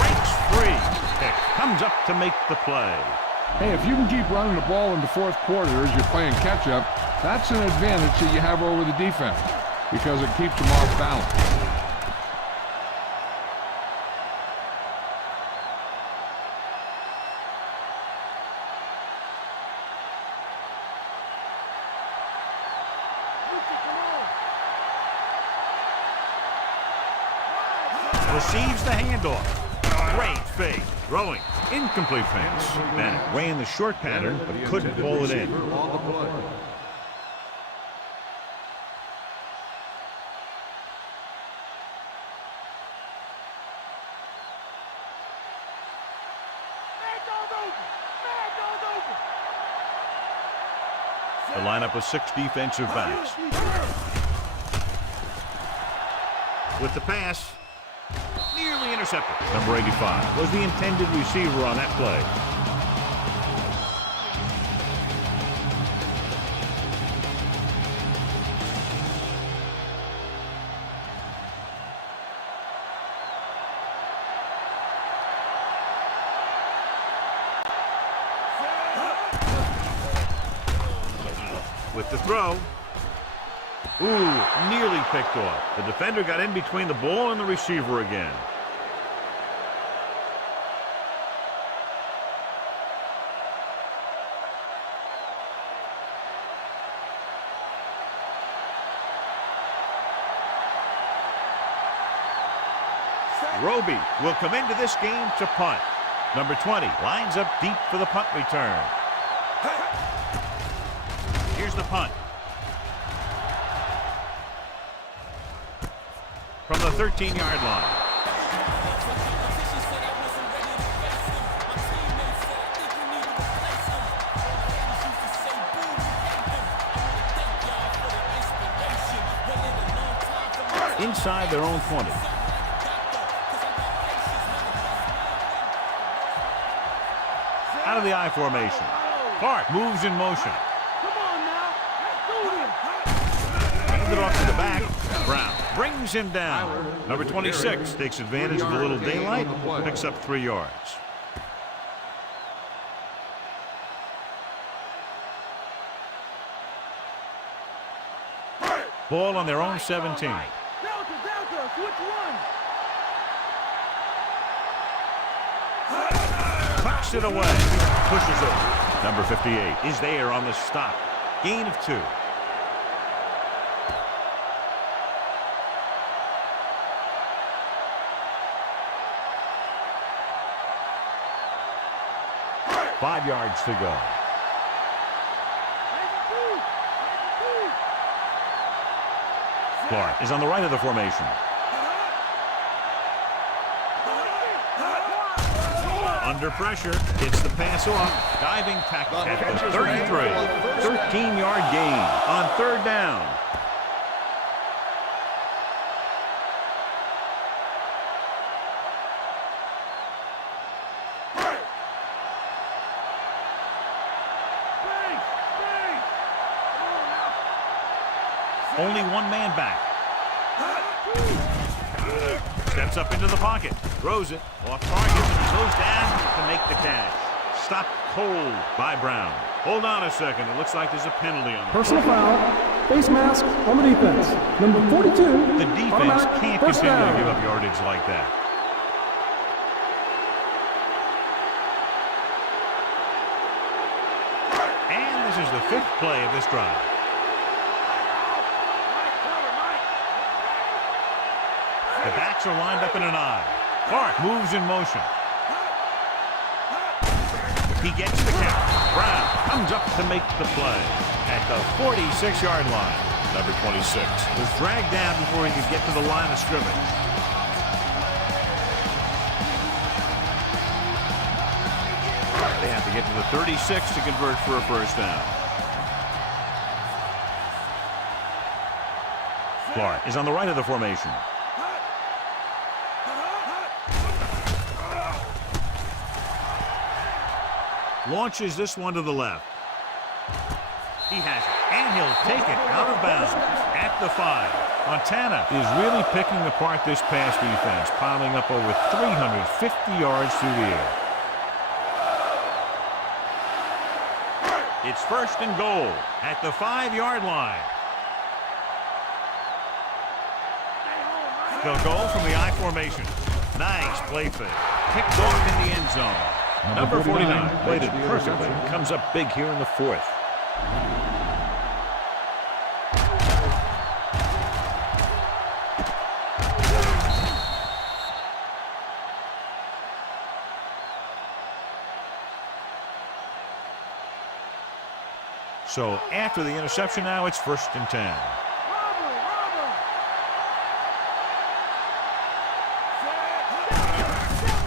Breaks free. Pick comes up to make the play. Hey, if you can keep running the ball in the 4th quarter as you're playing catch-up, that's an advantage that you have over the defense because it keeps them off balance. Receives the handoff. Great fake. Throwing. Incomplete pass. Bennett ran the short pattern, but couldn't pull it in. On the play. The lineup of 6 defensive backs. With the pass. Nearly intercepted. Number 85 was the intended receiver on that play. With the throw. Ooh, nearly picked off. The defender got in between the ball and the receiver again. Roby will come into this game to punt. Number 20 lines up deep for the punt return. Here's the punt. From the 13-yard line. Inside their own 20. Out of the I formation. Clark moves in motion. Come on now. Let's do this. Hand it off to the back. Brown brings him down. Number 26 takes advantage of the little daylight. Picks up 3 yards. Ball on their own 17. Delta, switch one. Tucks it away. Pushes it. Number 58 is there on the stop. Gain of 2. Five yards to go. Clark is on the right of the formation. Under pressure, gets the pass off. Diving tackle at the 33. 13-yard gain on 3rd down. Only one man back. Steps up into the pocket. Throws it. Off target. And goes down to make the catch. Stopped cold by Brown. Hold on a second. It looks like there's a penalty on the Personal foul. Face mask on the defense. Number 42. The defense can't continue to give up yardage like that. And this is the 5th play of this drive. The backs are lined up in an I. Clark moves in motion. He gets the count. Brown comes up to make the play at the 46-yard line. Number 26 was dragged down before he could get to the line of scrimmage. They have to get to the 36 to convert for a first down. Clark is on the right of the formation. Launches this one to the left. He has it, and he'll take it out of bounds at the 5. Montana is really picking apart this pass defense, piling up over 350 yards through the air. It's 1st and goal at the 5-yard line. They'll go from the I formation. Nice play fake. Picked off in the end zone. Number 49 played it perfectly. Comes up big here in the 4th. So after the interception now, it's 1st and 10.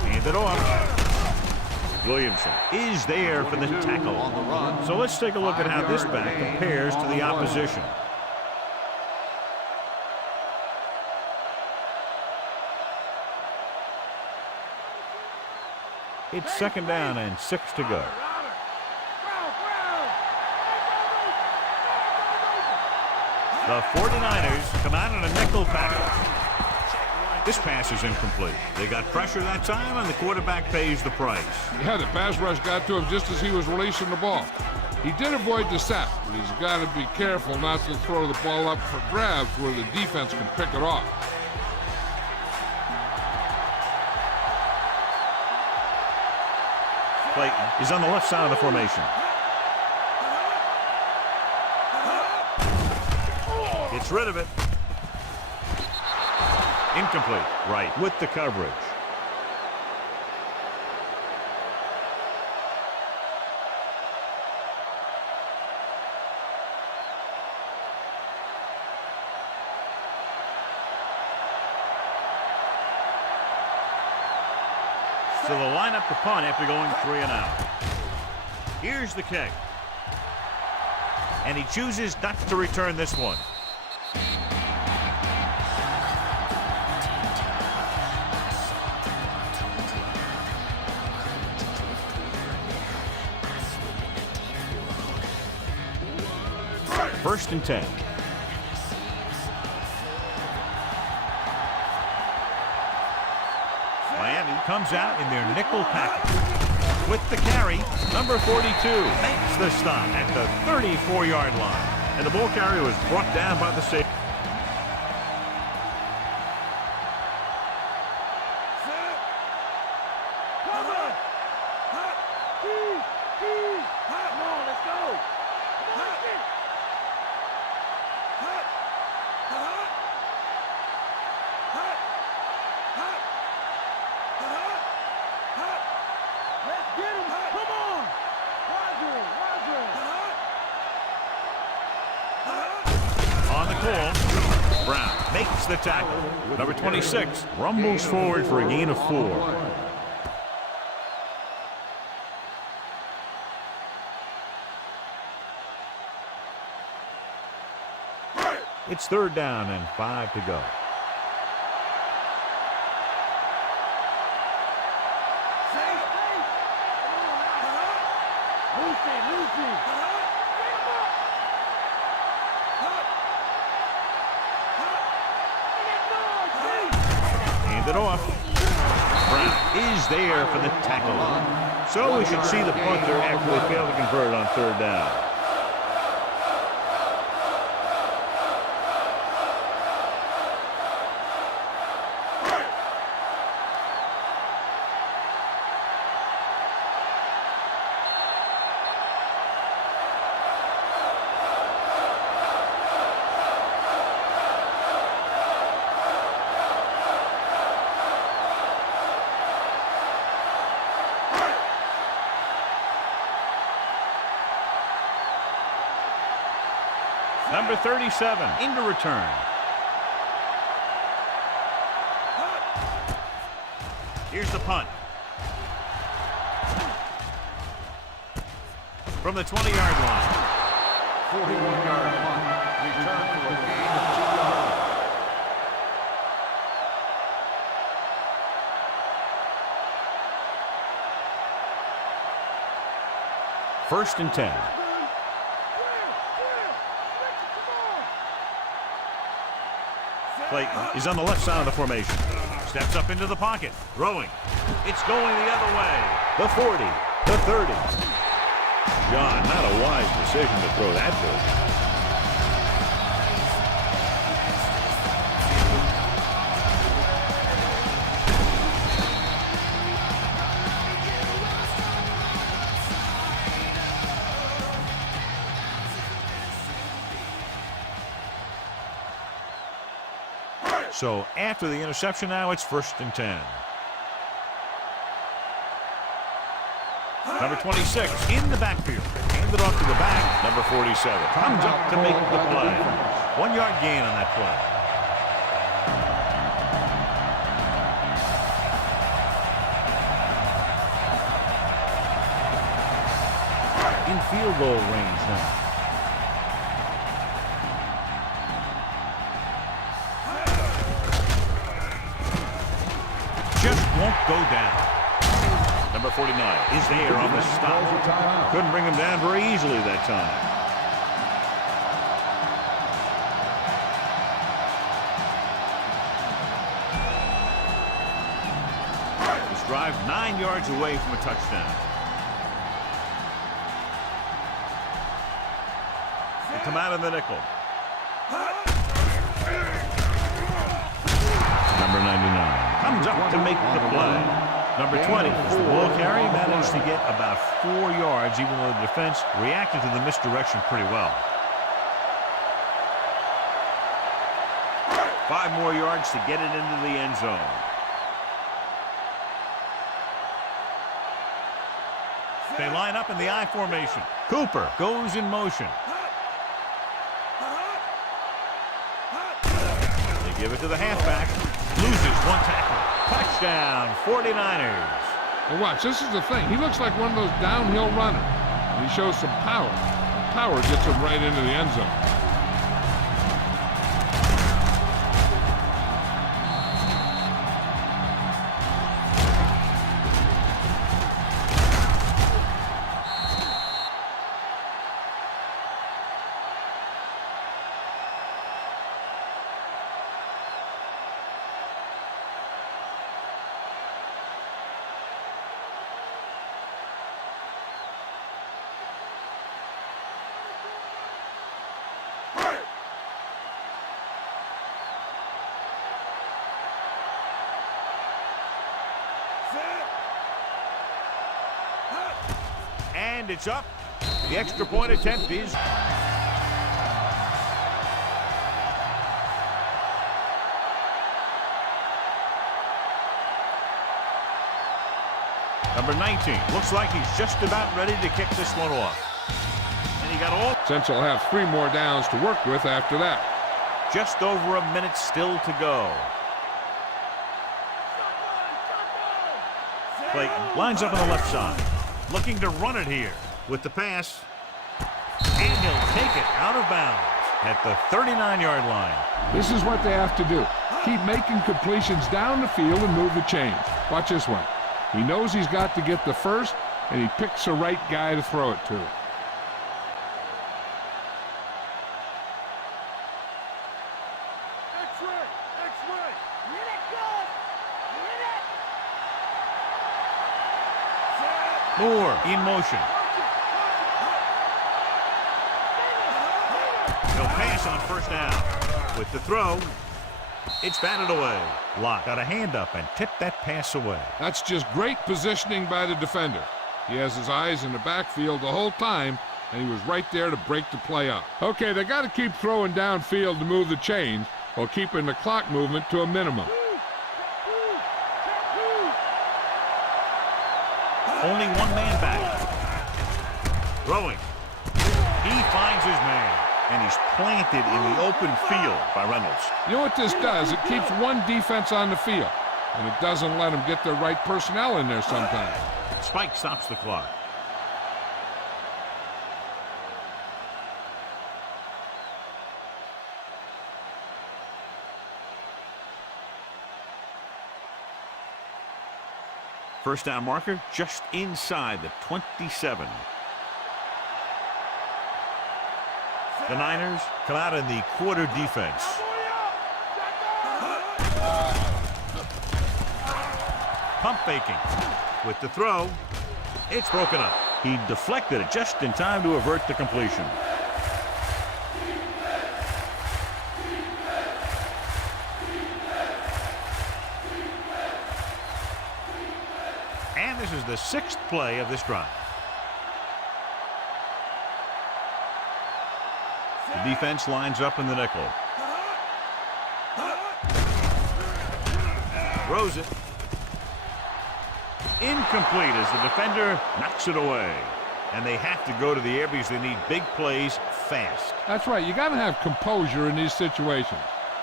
Hand it off. Williamson is there for the tackle. On the run. So let's take a look at how this back compares to the opposition. It's 2nd down and 6 to go. The 49ers come out in a nickel package. This pass is incomplete. They got pressure that time, and the quarterback pays the price. Yeah, the pass rush got to him just as he was releasing the ball. He did avoid the sack, but he's got to be careful not to throw the ball up for grabs where the defense can pick it off. Clayton is on the left side of the formation. Gets rid of it. Incomplete. Right with the coverage. So they'll line up the punt after going 3 and out. Here's the kick. And he chooses not to return this one. First and 10. Miami comes out in their nickel package. With the carry, number 42 makes the stop at the 34-yard line. And the ball carrier was brought down by the safety. Brown makes the tackle. Number 26 rumbles forward for a gain of 4. It's 3rd down and 5 to go. It off. Brown is there for the tackle. So we should see the punter after they fail to convert on 3rd down. Number 37 into return. Here's the punt. From the 20-yard line. 41-yard punt. Return for a gain of 2 yards. First and 10. Clayton is on the left side of the formation. Steps up into the pocket. Throwing. It's going the other way. The 40. The 30. John, not a wise decision to throw that big. So after the interception now, it's first and 10. Number 26 in the backfield. Handed off to the back. Number 47 comes up to make the play. 1 yard gain on that play. In field goal range now. Just won't go down. Number 49 is there on the stop. Couldn't bring him down very easily that time. This drive 9 yards away from a touchdown. They come out in the nickel. Number 99 comes up to make the play. Number 20 is the ball carrier. Managed to get about 4 yards, even though the defense reacted to the misdirection pretty well. 5 more yards to get it into the end zone. They line up in the I formation. Cooper goes in motion. They give it to the halfback. Loses 1 tackle. Touchdown, 49ers. Well, watch, this is the thing. He looks like one of those downhill runners. And he shows some power. Power gets him right into the end zone. And it's up. The extra point attempt is... Number 19 looks like he's just about ready to kick this one off. And he got all... Since he'll have 3 more downs to work with after that. Just over a minute still to go. Clayton lines up on the left side. Looking to run it here with the pass. And he'll take it out of bounds at the 39-yard line. This is what they have to do. Keep making completions down the field and move the chains. Watch this one. He knows he's got to get the first, and he picks the right guy to throw it to. Moore in motion. He'll pass on first down. With the throw, it's batted away. Locke got a hand up and tipped that pass away. That's just great positioning by the defender. He has his eyes in the backfield the whole time, and he was right there to break the play up. Okay, they got to keep throwing downfield to move the chains while keeping the clock movement to a minimum. Only 1 man back. Throwing. He finds his man, and he's planted in the open field by Reynolds. You know what this does? It keeps one defense on the field, and it doesn't let them get the right personnel in there sometimes. Spike stops the clock. First down marker just inside the 27. The Niners come out in the quarter defense. Pump faking with the throw. It's broken up. He deflected it just in time to avert the completion. And this is the 6th play of this drive. The defense lines up in the nickel. Throws it. Incomplete as the defender knocks it away. And they have to go to the air because they need big plays fast. That's right. You got to have composure in these situations.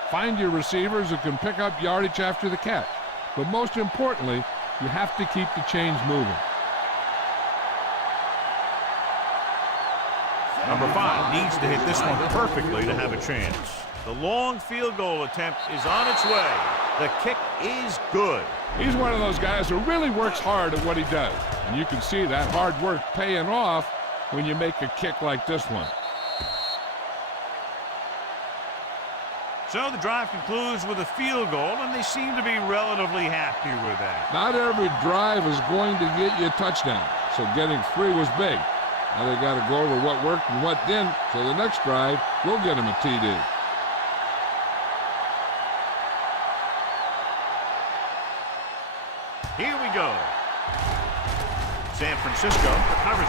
Find your receivers who can pick up yardage after the catch. But most importantly, you have to keep the chains moving. Number 5 needs to hit this one perfectly to have a chance. The long field goal attempt is on its way. The kick is good. He's one of those guys who really works hard at what he does. And you can see that hard work paying off when you make a kick like this one. So the drive concludes with a field goal, and they seem to be relatively happy with that. Not every drive is going to get you a touchdown, so getting 3 was big. Now they got to go over what worked and what didn't, so the next drive will get them a TD. Here we go. San Francisco recovers.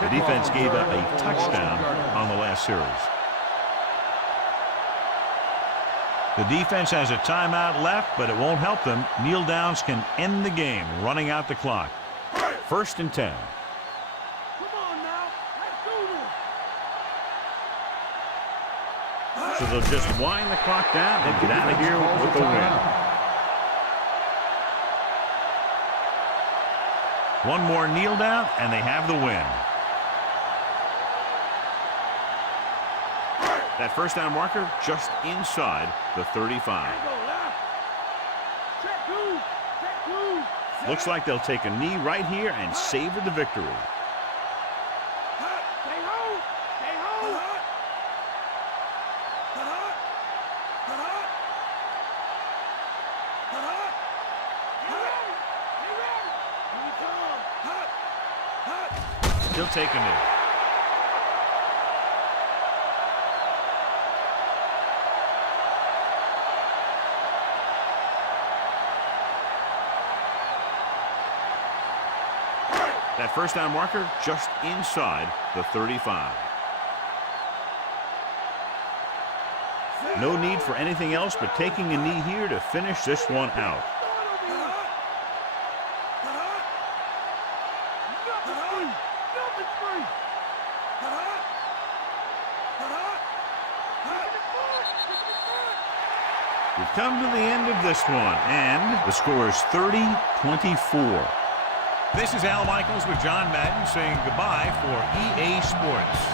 The defense gave up a touchdown on the last series. The defense has a timeout left, but it won't help them. Kneel downs can end the game, running out the clock. 1st and 10. Come on now. Let's do this. So they'll just wind the clock down and get out of here with the win. One more kneel down, and they have the win. That first down marker just inside the 35. Check 2. Check 2. Looks like they'll take a knee right here and savor the victory. Stay home. Stay home. He'll take a knee. That first down marker just inside the 35. No need for anything else but taking a knee here to finish this one out. We've come to the end of this one, and the score is 30-24. This is Al Michaels with John Madden saying goodbye for EA Sports.